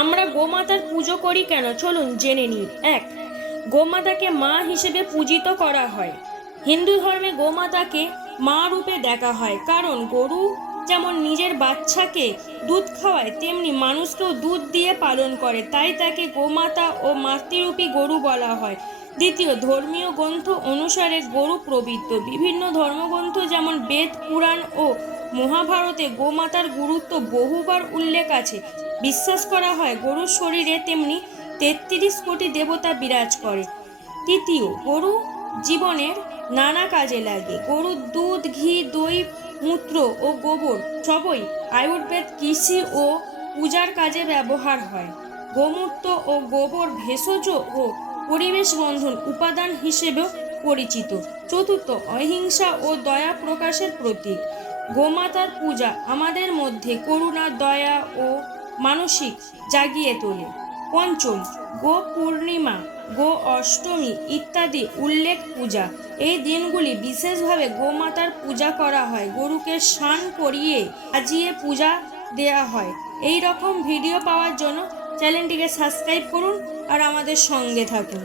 আমরা গোমাতার পুজো করি কেন? চলুন জেনে নিই। এক, গোমাতাকে মা হিসেবে পূজিত করা হয়। হিন্দু ধর্মে গোমাতাকে মা রূপে দেখা হয়। কারণ গরু যেমন নিজের বাচ্চাকে দুধ খাওয়ায়, তেমনি মানুষকেও দুধ দিয়ে পালন করে। তাই তাকে গোমাতা ও মাতৃরূপী গরু বলা হয়। দ্বিতীয়, ধর্মীয় গ্রন্থ অনুসারে গরু প্রবৃত্ত। বিভিন্ন ধর্মগ্রন্থ যেমন বেদ, পুরাণ ও মহাভারতে গোমাতার গুরুত্ব বহুবার উল্লেখ আছে। বিশ্বাস করা হয়, গরুর শরীরে তেমনি তেত্রিশ কোটি দেবতা বিরাজ করে। তৃতীয়, গরু জীবনের নানা কাজে লাগে। গরুর দুধ, ঘি, দই, মূত্র ও গোবর সবই আয়ুর্বেদ, কৃষি ও পূজার কাজে ব্যবহার হয়। গোমূত্র ও গোবর ভেষজ ও পরিবেশ বন্ধন উপাদান হিসেবেও পরিচিত। চতুর্থ, অহিংসা ও দয়া প্রকাশের প্রতীক। গোমাতার পূজা আমাদের মধ্যে করুণা, দয়া ও মানসিক জাগিয়ে তোলে। পঞ্চম, গো পূর্ণিমা, গো অষ্টমী ইত্যাদি উল্লেখ পূজা। এই দিনগুলি বিশেষভাবে গোমাতার পূজা করা হয়, গরুকে স্নান করিয়ে সাজিয়ে পূজা দেয়া হয়। এই রকম ভিডিও পাওয়ার জন্য চ্যানেলটিকে সাবস্ক্রাইব করুন আর আমাদের সঙ্গে থাকুন।